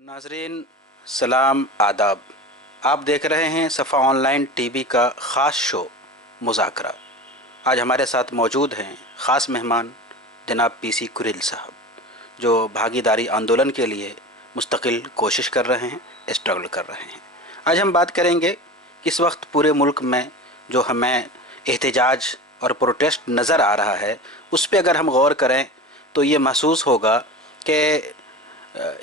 नाजरीन सलाम आदाब। आप देख रहे हैं सफ़ा ऑनलाइन टीवी का ख़ास शो मुज़ाकरा। आज हमारे साथ मौजूद हैं ख़ास मेहमान जनाब पीसी कुरिल साहब, जो भागीदारी आंदोलन के लिए मुस्तकिल कोशिश कर रहे हैं, स्ट्रगल कर रहे हैं। आज हम बात करेंगे कि इस वक्त पूरे मुल्क में जो हमें एहतजाज और प्रोटेस्ट नज़र आ रहा है, उस पर अगर हम गौर करें तो ये महसूस होगा कि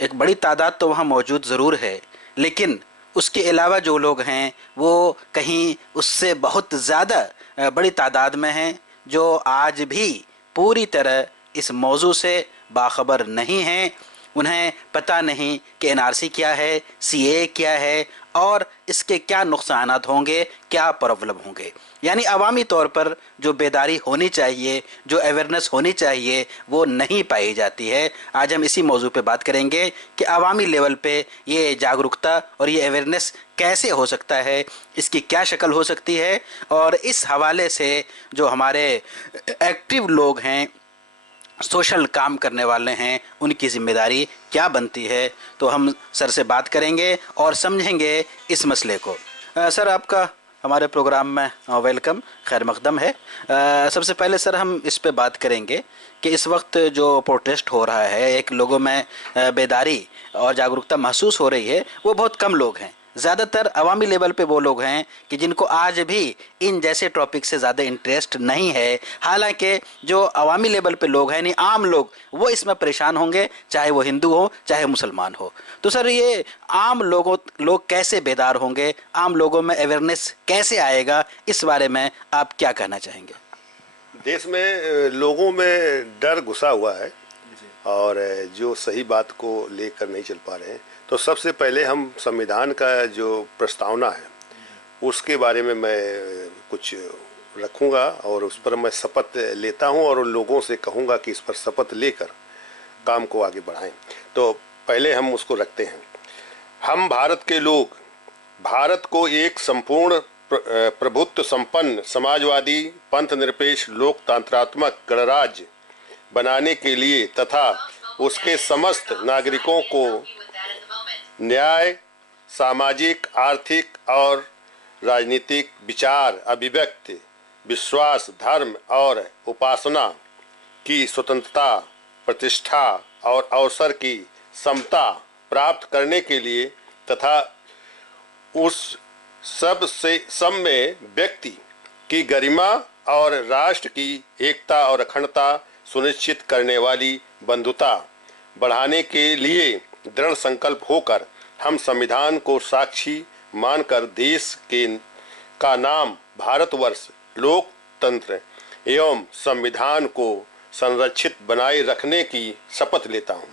एक बड़ी तादाद तो वहाँ मौजूद ज़रूर है, लेकिन उसके अलावा जो लोग हैं वो कहीं उससे बहुत ज़्यादा बड़ी तादाद में हैं, जो आज भी पूरी तरह इस मौजू से बाखबर नहीं हैं। उन्हें पता नहीं कि एनआरसी क्या है, सीए क्या है और इसके क्या नुकसानात होंगे, क्या प्रॉब्लम होंगे। यानी अवामी तौर पर जो बेदारी होनी चाहिए, जो अवेयरनेस होनी चाहिए, वो नहीं पाई जाती है। आज हम इसी मौजू पे बात करेंगे कि अवामी लेवल पे ये जागरूकता और ये अवेयरनेस कैसे हो सकता है, इसकी क्या शक्ल हो सकती है, और इस हवाले से जो हमारे एक्टिव लोग हैं, सोशल काम करने वाले हैं, उनकी ज़िम्मेदारी क्या बनती है। तो हम सर से बात करेंगे और समझेंगे इस मसले को। सर, आपका हमारे प्रोग्राम में वेलकम, खैर मकदम है। सबसे पहले सर हम इस पे बात करेंगे कि इस वक्त जो प्रोटेस्ट हो रहा है, एक लोगों में बेदारी और जागरूकता महसूस हो रही है, वो बहुत कम लोग हैं। ज़्यादातर अवामी लेवल पे वो लोग हैं कि जिनको आज भी इन जैसे टॉपिक से ज़्यादा इंटरेस्ट नहीं है। हालांकि जो अवामी लेवल पे लोग हैं, यानी आम लोग, वो इसमें परेशान होंगे, चाहे वो हिंदू हो चाहे मुसलमान हो। तो सर, ये आम लोग कैसे बेदार होंगे, आम लोगों में अवेयरनेस कैसे आएगा, इस बारे में आप क्या कहना चाहेंगे? देश में लोगों में डर घुसा हुआ है और जो सही बात को लेकर नहीं चल पा रहे हैं। तो सबसे पहले हम संविधान का जो प्रस्तावना है उसके बारे में मैं कुछ रखूंगा और उस पर मैं शपथ लेता हूं और उन लोगों से कहूंगा कि इस पर शपथ लेकर काम को आगे बढ़ाएं। तो पहले हम उसको रखते हैं। हम भारत के लोग भारत को एक संपूर्ण प्रभुत्व संपन्न समाजवादी पंथ निरपेक्ष लोकतंत्रात्मक गणराज्य बनाने के लिए तथा उसके समस्त नागरिकों को न्याय, सामाजिक, आर्थिक और राजनीतिक विचार, अभिव्यक्ति, विश्वास, धर्म और उपासना की स्वतंत्रता, प्रतिष्ठा और अवसर की समता प्राप्त करने के लिए तथा उस सब में व्यक्ति की गरिमा और राष्ट्र की एकता और अखंडता सुनिश्चित करने वाली बंधुता बढ़ाने के लिए दृढ़ संकल्प होकर हम संविधान को साक्षी मानकर देश का नाम भारतवर्ष लोकतंत्र एवं संविधान को संरक्षित बनाए रखने की शपथ लेता हूँ।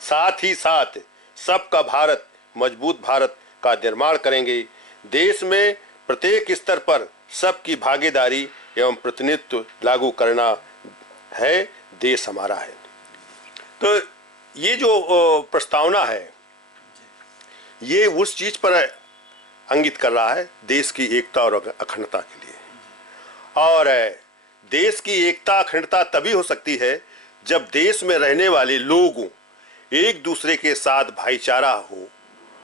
साथ ही साथ सबका भारत, मजबूत भारत का निर्माण करेंगे। देश में प्रत्येक स्तर पर सबकी भागीदारी एवं प्रतिनिधित्व लागू करना है। देश हमारा है। तो ये जो प्रस्तावना है ये उस चीज पर अंकित कर रहा है, देश की एकता और अखंडता के लिए। और देश की एकता अखंडता तभी हो सकती है जब देश में रहने वाले लोगों एक दूसरे के साथ भाईचारा हो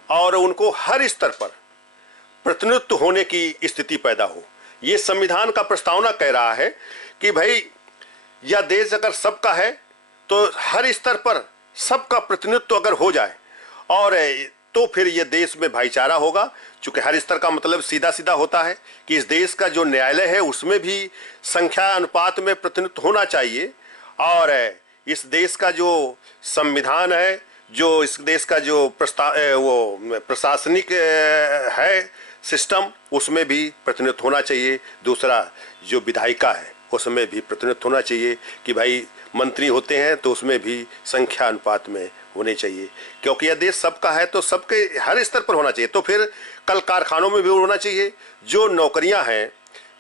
और उनको हर स्तर पर प्रतिनिधित्व होने की स्थिति पैदा हो। ये संविधान का प्रस्तावना कह रहा है कि भाई यह देश अगर सबका है तो हर स्तर पर सबका प्रतिनिधित्व अगर हो जाए और तो फिर यह देश में भाईचारा होगा। चूंकि हर स्तर का मतलब सीधा सीधा होता है कि इस देश का जो न्यायालय है उसमें भी संख्या अनुपात में प्रतिनिधित्व होना चाहिए और इस देश का जो संविधान है, जो इस देश का जो प्रशासनिक है सिस्टम, उसमें भी प्रतिनिधित्व होना चाहिए। दूसरा जो विधायिका है उसमें भी प्रतिनिधित्व होना चाहिए कि भाई मंत्री होते हैं तो उसमें भी संख्या अनुपात में होने चाहिए, क्योंकि यह देश सबका है तो सबके हर स्तर पर होना चाहिए। तो फिर कल कारखानों में भी होना चाहिए, जो नौकरियां हैं,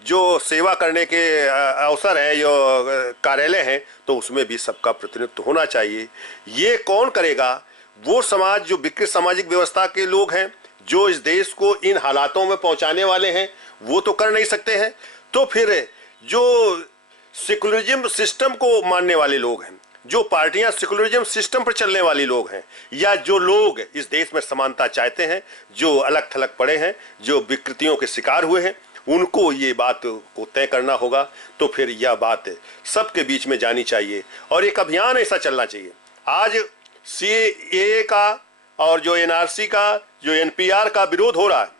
जो सेवा करने के अवसर हैं, जो कार्यालय हैं, तो उसमें भी सबका प्रतिनिधित्व होना चाहिए। ये कौन करेगा? वो समाज जो विकृत सामाजिक व्यवस्था के लोग हैं, जो इस देश को इन हालातों में पहुंचाने वाले हैं, वो तो कर नहीं सकते हैं। तो फिर जो सेकुलरिज्म सिस्टम को मानने वाले लोग हैं, जो पार्टियां सेकुलरिज्म सिस्टम पर चलने वाली लोग हैं, या जो लोग इस देश में समानता चाहते हैं, जो अलग थलग पड़े हैं, जो विकृतियों के शिकार हुए हैं, उनको ये बात को तय करना होगा। तो फिर यह बात सबके बीच में जानी चाहिए और एक अभियान ऐसा चलना चाहिए। आज सीएए का और जो एनआरसी का, जो एनपीआर का विरोध हो रहा है,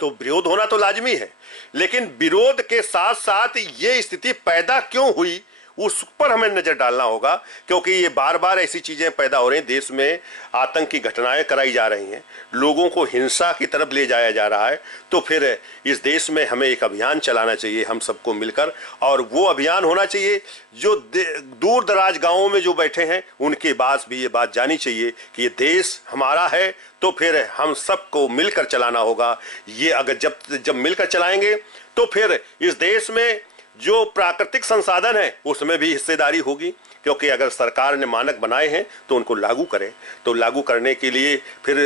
तो विरोध होना तो लाजमी है, लेकिन विरोध के साथ साथ ये स्थिति पैदा क्यों हुई उस पर हमें नजर डालना होगा, क्योंकि ये बार बार ऐसी चीजें पैदा हो रही हैं, देश में आतंक की घटनाएं कराई जा रही हैं, लोगों को हिंसा की तरफ ले जाया जा रहा है। तो फिर इस देश में हमें एक अभियान चलाना चाहिए हम सबको मिलकर, और वो अभियान होना चाहिए जो दूर दराज गांवों में जो बैठे हैं उनके पास भी ये बात जानी चाहिए कि ये देश हमारा है, तो फिर हम सबको मिलकर चलाना होगा। ये अगर जब मिलकर चलाएंगे तो फिर इस देश में जो प्राकृतिक संसाधन है उसमें भी हिस्सेदारी होगी, क्योंकि अगर सरकार ने मानक बनाए हैं तो उनको लागू करें। तो लागू करने के लिए फिर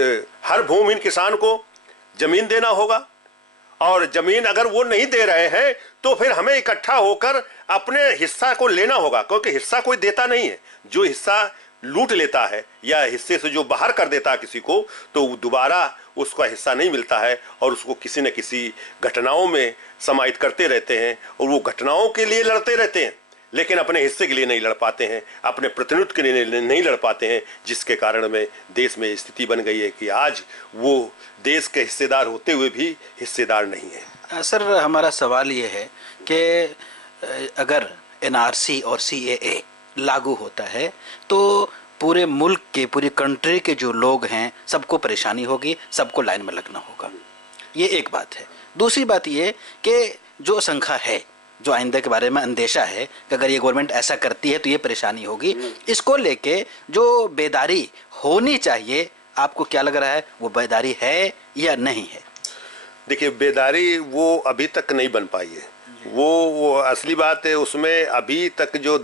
हर भूमिहीन किसान को जमीन देना होगा, और जमीन अगर वो नहीं दे रहे हैं तो फिर हमें इकट्ठा होकर अपने हिस्सा को लेना होगा, क्योंकि हिस्सा कोई देता नहीं है। जो हिस्सा लूट लेता है या हिस्से से जो बाहर कर देता है किसी को, तो दोबारा उसका हिस्सा नहीं मिलता है और उसको किसी न किसी घटनाओं में समाहित करते रहते हैं, और वो घटनाओं के लिए लड़ते रहते हैं लेकिन अपने हिस्से के लिए नहीं लड़ पाते हैं, अपने प्रतिनिधित्व के लिए नहीं लड़ पाते हैं, जिसके कारण में देश में स्थिति बन गई है कि आज वो देश के हिस्सेदार होते हुए भी हिस्सेदार नहीं है। सर, हमारा सवाल ये है कि अगर एनआरसी और सीएए लागू होता है तो पूरे मुल्क के, पूरी कंट्री के जो लोग हैं सबको परेशानी होगी, सबको लाइन में लगना होगा। ये एक बात है। दूसरी बात ये कि जो संख्या है, जो आइंदा के बारे में अंदेशा है कि अगर ये गवर्नमेंट ऐसा करती है तो ये परेशानी होगी, इसको लेके जो बेदारी होनी चाहिए, आपको क्या लग रहा है, वो बेदारी है या नहीं है? देखिए, बेदारी वो अभी तक नहीं बन पाई है। वो असली बात है, उसमें अभी तक जो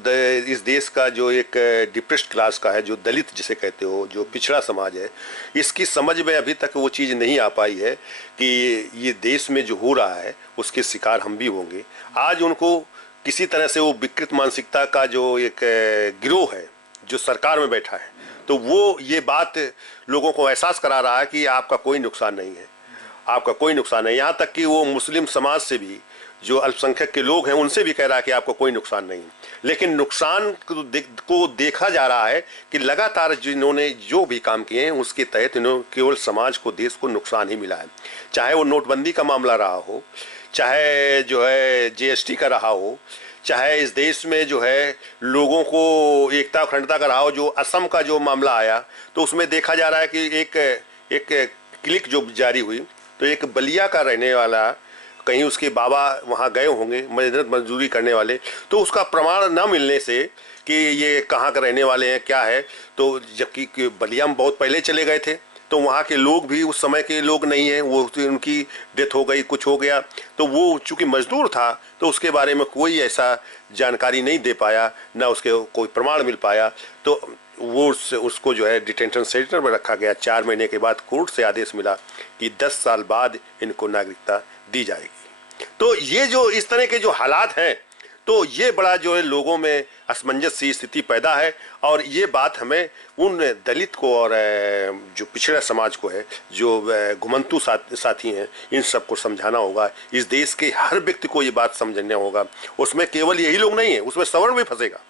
इस देश का जो एक डिप्रेस्ड क्लास का है, जो दलित जिसे कहते हो, जो पिछड़ा समाज है, इसकी समझ में अभी तक वो चीज़ नहीं आ पाई है कि ये देश में जो हो रहा है उसके शिकार हम भी होंगे। आज उनको किसी तरह से वो विकृत मानसिकता का जो एक गिरोह है जो सरकार में बैठा है, तो वो ये बात लोगों को एहसास करा रहा है कि आपका कोई नुकसान नहीं है, आपका कोई नुकसान नहीं। यहाँ तक कि वो मुस्लिम समाज से भी, जो अल्पसंख्यक के लोग हैं, उनसे भी कह रहा है कि आपको कोई नुकसान नहीं। लेकिन नुकसान को देखा जा रहा है कि लगातार जिन्होंने जो भी काम किए हैं उसके तहत इन्होंने केवल समाज को, देश को नुकसान ही मिला है। चाहे वो नोटबंदी का मामला रहा हो, चाहे जो है जीएसटी का रहा हो, चाहे इस देश में जो है लोगों को एकता अखंडता का रहा हो, जो असम का जो मामला आया तो उसमें देखा जा रहा है कि एक क्लिक जो जारी हुई, तो एक बलिया का रहने वाला, कहीं उसके बाबा वहाँ गए होंगे मेहनत मजदूरी करने वाले, तो उसका प्रमाण न मिलने से कि ये कहाँ का रहने वाले हैं क्या है, तो जबकि बलिया में बहुत पहले चले गए थे, तो वहाँ के लोग भी उस समय के लोग नहीं हैं, वो उनकी डेथ हो गई, कुछ हो गया, तो वो चूँकि मजदूर था तो उसके बारे में कोई ऐसा जानकारी नहीं दे पाया, ना उसके कोई प्रमाण मिल पाया, तो वो उसको जो है डिटेंशन सेंटर में रखा गया। 4 महीने के बाद कोर्ट से आदेश मिला कि 10 साल बाद इनको नागरिकता दी जाएगी। तो ये जो इस तरह के जो हालात हैं, तो ये बड़ा जो है लोगों में असमंजस सी स्थिति पैदा है, और ये बात हमें उन दलित को और जो पिछड़ा समाज को है, जो घुमंतु साथी हैं, इन सबको समझाना होगा। इस देश के हर व्यक्ति को ये बात समझना होगा। उसमें केवल यही लोग नहीं है, उसमें सवर्ण भी फंसेगा,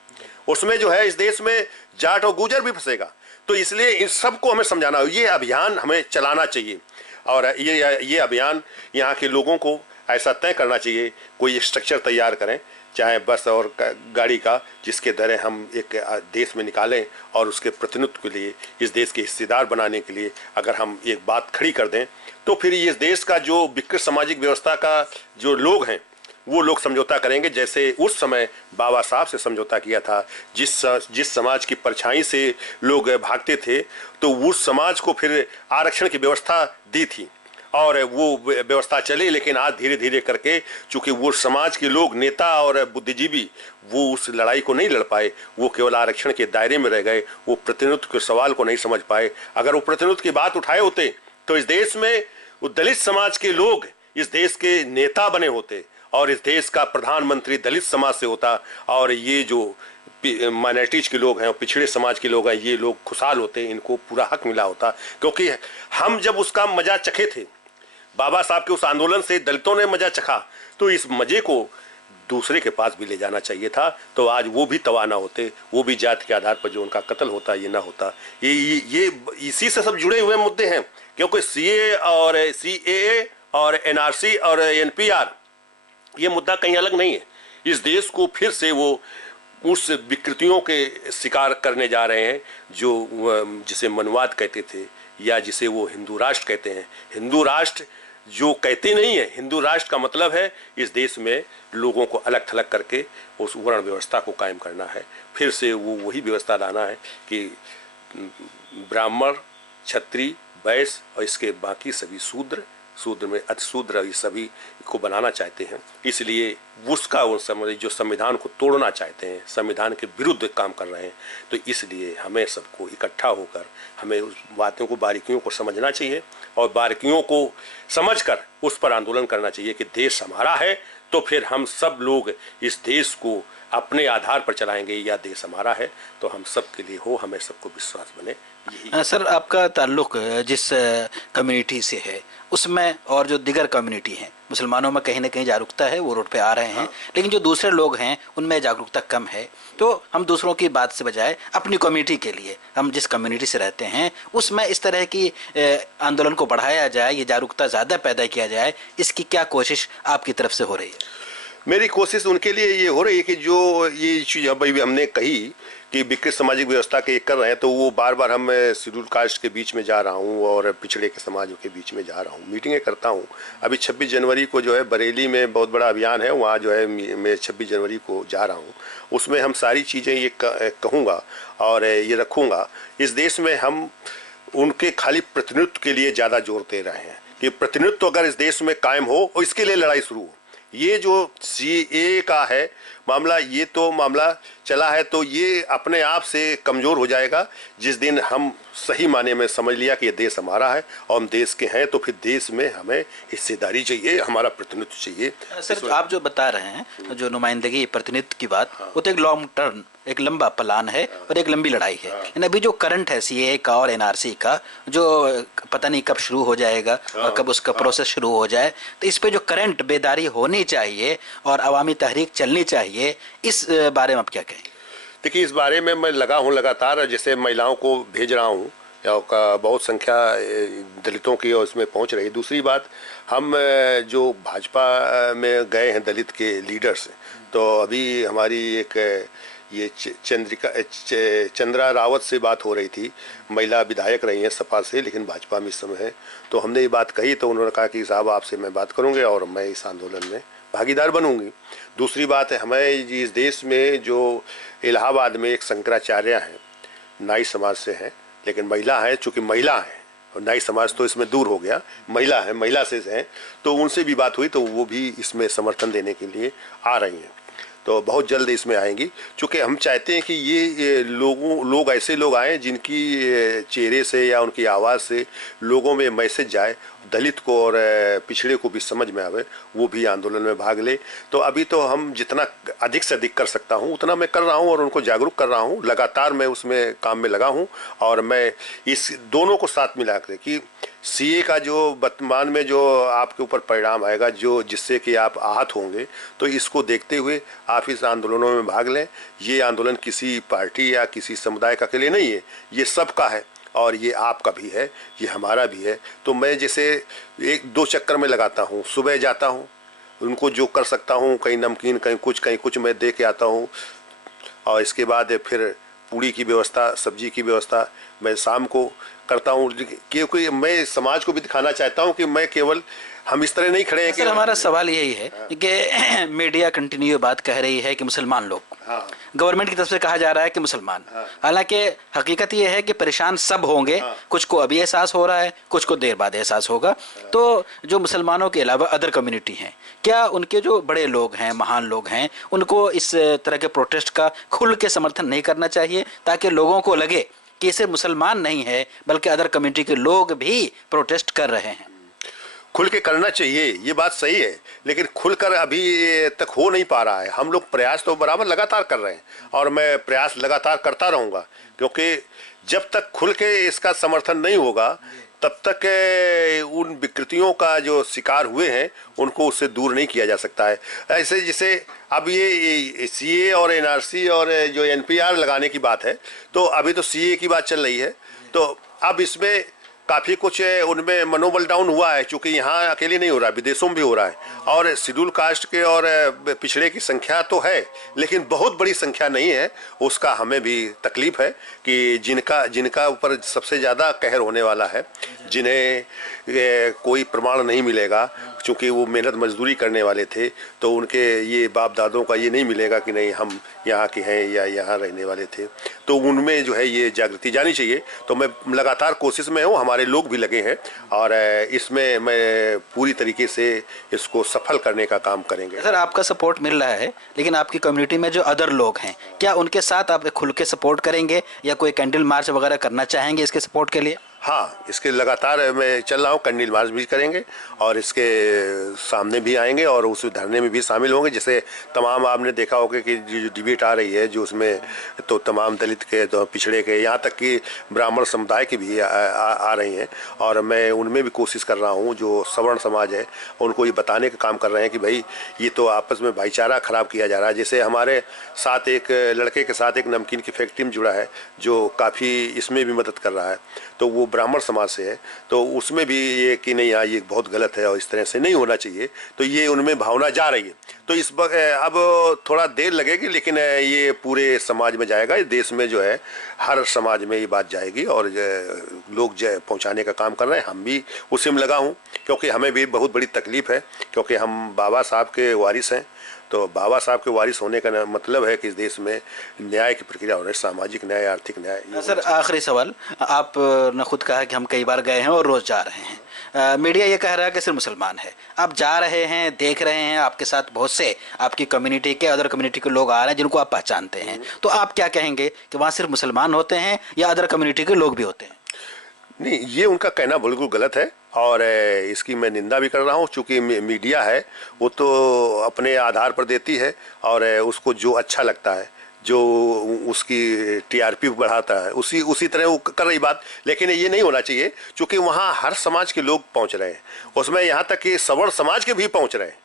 उसमें जो है इस देश में जाट और गुजर भी फंसेगा। तो इसलिए इन सबको हमें समझाना होगा, ये अभियान हमें चलाना चाहिए, और ये अभियान यहाँ के लोगों को ऐसा तय करना चाहिए, कोई स्ट्रक्चर तैयार करें, चाहे बस और गाड़ी का, जिसके दरें हम एक देश में निकालें, और उसके प्रतिनिधित्व के लिए, इस देश के हिस्सेदार बनाने के लिए अगर हम एक बात खड़ी कर दें, तो फिर इस देश का जो विकृत सामाजिक व्यवस्था का जो लोग हैं वो लोग समझौता करेंगे, जैसे उस समय बाबा साहब से समझौता किया था। जिस समाज की परछाई से लोग भागते थे, तो उस समाज को फिर आरक्षण की व्यवस्था दी थी, और वो व्यवस्था चली। लेकिन आज धीरे धीरे करके, चूंकि वो समाज के लोग, नेता और बुद्धिजीवी, वो उस लड़ाई को नहीं लड़ पाए, वो केवल आरक्षण के दायरे में रह गए, वो प्रतिनिधित्व के सवाल को नहीं समझ पाए। अगर वो प्रतिनिधित्व की बात उठाए होते तो इस देश में वो दलित समाज के लोग इस देश के नेता बने होते, और इस देश का प्रधानमंत्री दलित समाज से होता, और ये जो माइनॉरिटीज के लोग हैं और पिछड़े समाज के लोग हैं, ये लोग खुशहाल होते, इनको पूरा हक मिला होता। क्योंकि हम जब उसका मजा चखे थे, बाबा साहब के उस आंदोलन से दलितों ने मजा चखा, तो इस मजे को दूसरे के पास भी ले जाना चाहिए था, तो आज वो भी तवा ना होते, वो भी जाति के आधार पर जो उनका कत्ल होता ये ना होता। ये इसी से सब जुड़े हुए मुद्दे हैं, क्योंकि CAA और NRC और NPR ये मुद्दा कहीं अलग नहीं है। इस देश को फिर से वो उस विकृतियों के शिकार करने जा रहे हैं जो जिसे मनवाद कहते थे, या जिसे वो हिंदू राष्ट्र कहते हैं। हिंदू राष्ट्र जो कहते नहीं है, हिंदू राष्ट्र का मतलब है इस देश में लोगों को अलग थलग करके उस वर्ण व्यवस्था को कायम करना है। फिर से वो वही व्यवस्था लाना है कि ब्राह्मण, क्षत्रिय, वैश्य और इसके बाकी सभी शूद्र में अतिशूद्र, ये सभी को बनाना चाहते हैं। इसलिए उसका जो संविधान को तोड़ना चाहते हैं, संविधान के विरुद्ध काम कर रहे हैं। तो इसलिए हमें सबको इकट्ठा होकर हमें उस बातों को, बारीकियों को समझना चाहिए और बारीकियों को समझकर उस पर आंदोलन करना चाहिए कि देश हमारा है, तो फिर हम सब लोग इस देश को अपने आधार पर चलाएंगे, या देश हमारा है तो हम सब के लिए हो, हमें सबको विश्वास बने। सर, आपका ताल्लुक जिस कम्युनिटी से है उसमें और जो दिगर कम्युनिटी हैं, मुसलमानों में कहीं ना कहीं जागरूकता है, वो रोड पे आ रहे हैं, लेकिन जो दूसरे लोग हैं उनमें जागरूकता कम है। तो हम दूसरों की बात से बजाय अपनी कम्युनिटी के लिए, हम जिस कम्युनिटी से रहते हैं उसमें इस तरह की आंदोलन को बढ़ाया जाए, ये जागरूकता ज़्यादा पैदा किया जाए, इसकी क्या कोशिश आपकी तरफ से हो रही है? मेरी कोशिश उनके लिए ये हो रही है कि जो ये चीज़ अभी हमने कही कि विकृत सामाजिक व्यवस्था के कर रहे हैं, तो वो बार बार हम शेड्यूल कास्ट के बीच में जा रहा हूँ और पिछड़े के समाजों के बीच में जा रहा हूँ, मीटिंगें करता हूँ। अभी 26 जनवरी को जो है बरेली में बहुत बड़ा अभियान है, वहाँ जो है मैं 26 जनवरी को जा रहा हूँ। उसमें हम सारी चीज़ें ये कहूँगा और ये रखूँगा। इस देश में हम उनके खाली प्रतिनिधित्व के लिए ज़्यादा जोर दे रहे हैं कि प्रतिनिधित्व अगर इस देश में कायम हो और इसके लिए लड़ाई शुरू हो। ये जो CAA का है मामला, ये तो मामला चला है तो ये अपने आप से कमज़ोर हो जाएगा जिस दिन हम सही माने में समझ लिया कि ये देश हमारा है और हम देश के हैं, तो फिर देश में हमें हिस्सेदारी चाहिए, हमारा प्रतिनिधित्व चाहिए। सर, आप जो बता रहे हैं, जो नुमाइंदगी प्रतिनिधित्व की बात, वो तो एक लॉन्ग टर्म, एक लंबा प्लान है और एक लंबी लड़ाई है। लेकिन अभी जो करंट है CAA का और NRC का, जो पता नहीं कब शुरू हो जाएगा और कब उसका प्रोसेस शुरू हो जाए, तो इस पे जो करंट बेदारी होनी चाहिए और अवामी तहरीक चलनी चाहिए, इस बारे में आप क्या कहें? देखिए, इस बारे में मैं लगा हूँ लगातार, जैसे महिलाओं को भेज रहा हूँ का बहुत संख्या दलितों की और इसमें पहुँच रही। दूसरी बात, हम जो भाजपा में गए हैं दलित के लीडर्स, तो अभी हमारी एक ये चंद्रा रावत से बात हो रही थी, महिला विधायक रही हैं सपा से, लेकिन भाजपा में इस समय है। तो हमने ये बात कही तो उन्होंने कहा कि साहब आपसे मैं बात करूँगे और मैं इस आंदोलन में भागीदार बनूंगी। दूसरी बात है, हमें इस देश में जो इलाहाबाद में एक शंकराचार्य हैं, नाई समाज से हैं, लेकिन महिला हैं, चूँकि महिला हैं और नाई समाज तो इसमें दूर हो गया, महिला है, महिला से हैं, तो उनसे भी बात हुई तो वो भी इसमें समर्थन देने के लिए आ रही हैं। तो बहुत जल्द इसमें आएंगी, चूँकि हम चाहते हैं कि ये लोग ऐसे लोग आएँ जिनकी चेहरे से या उनकी आवाज़ से लोगों में मैसेज जाए, दलित को और पिछड़े को भी समझ में आवे, वो भी आंदोलन में भाग ले। तो अभी तो हम जितना अधिक से अधिक कर सकता हूँ उतना मैं कर रहा हूँ और उनको जागरूक कर रहा हूँ। लगातार मैं उसमें काम में लगा हूँ और मैं इस दोनों को साथ मिला कर कि CA का जो वर्तमान में जो आपके ऊपर परिणाम आएगा, जो जिससे कि आप आहत होंगे, तो इसको देखते हुए आप इस आंदोलनों में भाग लें। ये आंदोलन किसी पार्टी या किसी समुदाय का के लिए नहीं है, ये सबका है और ये आपका भी है, ये हमारा भी है। तो मैं जैसे 1-2 चक्कर में लगाता हूँ, सुबह जाता हूँ, उनको जो कर सकता हूँ, कहीं नमकीन कहीं कुछ मैं दे के आता हूँ और इसके बाद फिर पूड़ी की व्यवस्था, सब्जी की व्यवस्था मैं शाम को करता हूँ, क्योंकि मैं समाज को भी दिखाना चाहता हूँ कि मैं केवल हम इस तरह नहीं खड़े हैं। सर, हमारा सवाल यही है कि मीडिया कंटिन्यू बात कह रही है कि मुसलमान लोग, गवर्नमेंट की तरफ से कहा जा रहा है कि मुसलमान, हालांकि हकीकत ये है कि परेशान सब होंगे, कुछ को अभी एहसास हो रहा है, कुछ को देर बाद एहसास होगा। तो जो मुसलमानों के अलावा अदर कम्युनिटी हैं, क्या उनके जो बड़े लोग हैं, महान लोग हैं, उनको इस तरह के प्रोटेस्ट का खुल के समर्थन नहीं करना चाहिए, ताकि लोगों को लगे कि सिर्फ मुसलमान नहीं है बल्कि अदर कम्युनिटी के लोग भी प्रोटेस्ट कर रहे हैं? खुल के करना चाहिए, ये बात सही है, लेकिन खुलकर अभी तक हो नहीं पा रहा है। हम लोग प्रयास तो बराबर लगातार कर रहे हैं और मैं प्रयास लगातार करता रहूँगा, क्योंकि जब तक खुल के इसका समर्थन नहीं होगा तब तक उन विकृतियों का जो शिकार हुए हैं उनको उससे दूर नहीं किया जा सकता है। ऐसे जैसे अब ये सीए और एनआरसी और जो एनपीआर लगाने की बात है, तो अभी तो सीए की बात चल रही है, तो अब इसमें काफ़ी कुछ उनमें मनोबल डाउन हुआ है, क्योंकि यहाँ अकेले नहीं हो रहा है, विदेशों में भी हो रहा है। और शेड्यूल कास्ट के और पिछड़े की संख्या तो है, लेकिन बहुत बड़ी संख्या नहीं है। उसका हमें भी तकलीफ है कि जिनका ऊपर सबसे ज़्यादा कहर होने वाला है, जिन्हें कोई प्रमाण नहीं मिलेगा, क्योंकि वो मेहनत मजदूरी करने वाले थे, तो उनके ये बाप दादों का ये नहीं मिलेगा कि नहीं हम यहाँ के हैं या यहाँ रहने वाले थे, तो उनमें जो है ये जागृति जानी चाहिए। तो मैं लगातार कोशिश में हूँ, हमारे लोग भी लगे हैं और इसमें मैं पूरी तरीके से इसको सफल करने का काम करेंगे। सर, आपका सपोर्ट मिल रहा है, लेकिन आपकी कम्युनिटी में जो अदर लोग हैं, क्या उनके साथ आप खुल के सपोर्ट करेंगे या कोई कैंडल मार्च वगैरह करना चाहेंगे इसके सपोर्ट के लिए? हाँ, इसके लगातार मैं चल रहा हूँ, कैंडल मार्च भी करेंगे और इसके सामने भी आएंगे और उस धरने में भी शामिल होंगे। जैसे तमाम आपने देखा होगा कि जो डिबेट आ रही है, जो उसमें तो तमाम दलित के, तो पिछड़े के, यहाँ तक कि ब्राह्मण समुदाय की भी आ रही हैं, और मैं उनमें भी कोशिश कर रहा हूँ। जो सवर्ण समाज है उनको ये बताने का काम कर रहे हैं कि भाई ये तो आपस में भाईचारा खराब किया जा रहा है। जैसे हमारे साथ एक लड़के के साथ एक नमकीन की फैक्ट्री में जुड़ा है जो काफ़ी इसमें भी मदद कर रहा है, तो वो ब्राह्मण समाज से है, तो उसमें भी ये कि नहीं, ये बहुत गलत है और इस तरह से नहीं होना चाहिए, तो ये उनमें भावना जा रही है। तो इस अब थोड़ा देर लगेगी, लेकिन ये पूरे समाज में जाएगा। इस देश में जो है हर समाज में ये बात जाएगी और लोग जो पहुंचाने का काम कर रहे हैं, हम भी उसी में लगा हूँ, क्योंकि हमें भी बहुत बड़ी तकलीफ है, क्योंकि हम बाबा साहब के वारिस हैं। तो बाबा साहब के वारिस होने का मतलब है कि इस देश में न्याय की प्रक्रिया हो रही है, सामाजिक न्याय, आर्थिक न्याय। सर, आखिरी सवाल, आप ने खुद कहा कि हम कई बार गए हैं और रोज़ जा रहे हैं, मीडिया ये कह रहा है कि सिर्फ मुसलमान है। आप जा रहे हैं, देख रहे हैं, आपके साथ बहुत से आपकी कम्युनिटी के, अदर कम्युनिटी के लोग आ रहे हैं जिनको आप पहचानते हैं, तो आप क्या कहेंगे कि वहाँ सिर्फ मुसलमान होते हैं या अदर कम्युनिटी के लोग भी होते हैं? नहीं, ये उनका कहना बिल्कुल गलत है और इसकी मैं निंदा भी कर रहा हूँ, चूँकि मीडिया है वो तो अपने आधार पर देती है और उसको जो अच्छा लगता है, जो उसकी टीआरपी बढ़ाता है, उसी तरह वो कर रही बात। लेकिन ये नहीं होना चाहिए, क्योंकि वहाँ हर समाज के लोग पहुँच रहे हैं, उसमें यहाँ तक कि सवर्ण समाज के भी पहुँच रहे हैं।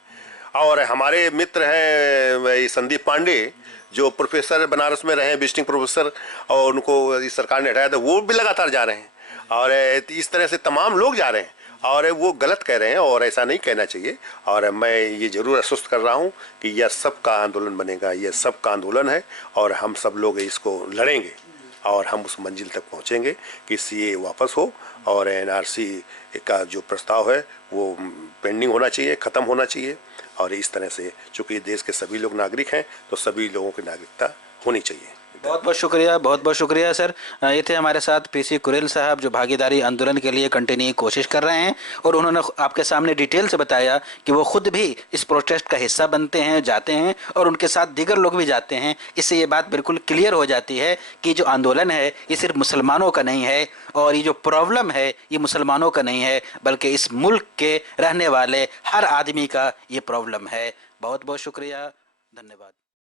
और हमारे मित्र हैं संदीप पांडे, जो प्रोफेसर बनारस में रहे हैं, विजिटिंग प्रोफेसर, और उनको इस सरकार ने हटाया था, वो भी लगातार जा रहे हैं और इस तरह से तमाम लोग जा रहे हैं और वो गलत कह रहे हैं और ऐसा नहीं कहना चाहिए। और मैं ये जरूर आश्वस्त कर रहा हूँ कि यह सबका आंदोलन बनेगा, यह सबका आंदोलन है और हम सब लोग इसको लड़ेंगे और हम उस मंजिल तक पहुँचेंगे कि सीए वापस हो और एनआरसी का जो प्रस्ताव है वो पेंडिंग होना चाहिए, ख़त्म होना चाहिए। और इस तरह से, चूँकि देश के सभी लोग नागरिक हैं, तो सभी लोगों की नागरिकता होनी चाहिए। बहुत बहुत शुक्रिया, बहुत बहुत शुक्रिया सर। ये थे हमारे साथ पीसी कुरेल साहब, जो भागीदारी आंदोलन के लिए कंटिन्यू कोशिश कर रहे हैं और उन्होंने आपके सामने डिटेल से बताया कि वो खुद भी इस प्रोटेस्ट का हिस्सा बनते हैं, जाते हैं और उनके साथ दीगर लोग भी जाते हैं। इससे ये बात बिल्कुल क्लियर हो जाती है कि जो आंदोलन है ये सिर्फ मुसलमानों का नहीं है और ये जो प्रॉब्लम है ये मुसलमानों का नहीं है, बल्कि इस मुल्क के रहने वाले हर आदमी का ये प्रॉब्लम है। बहुत बहुत शुक्रिया, धन्यवाद।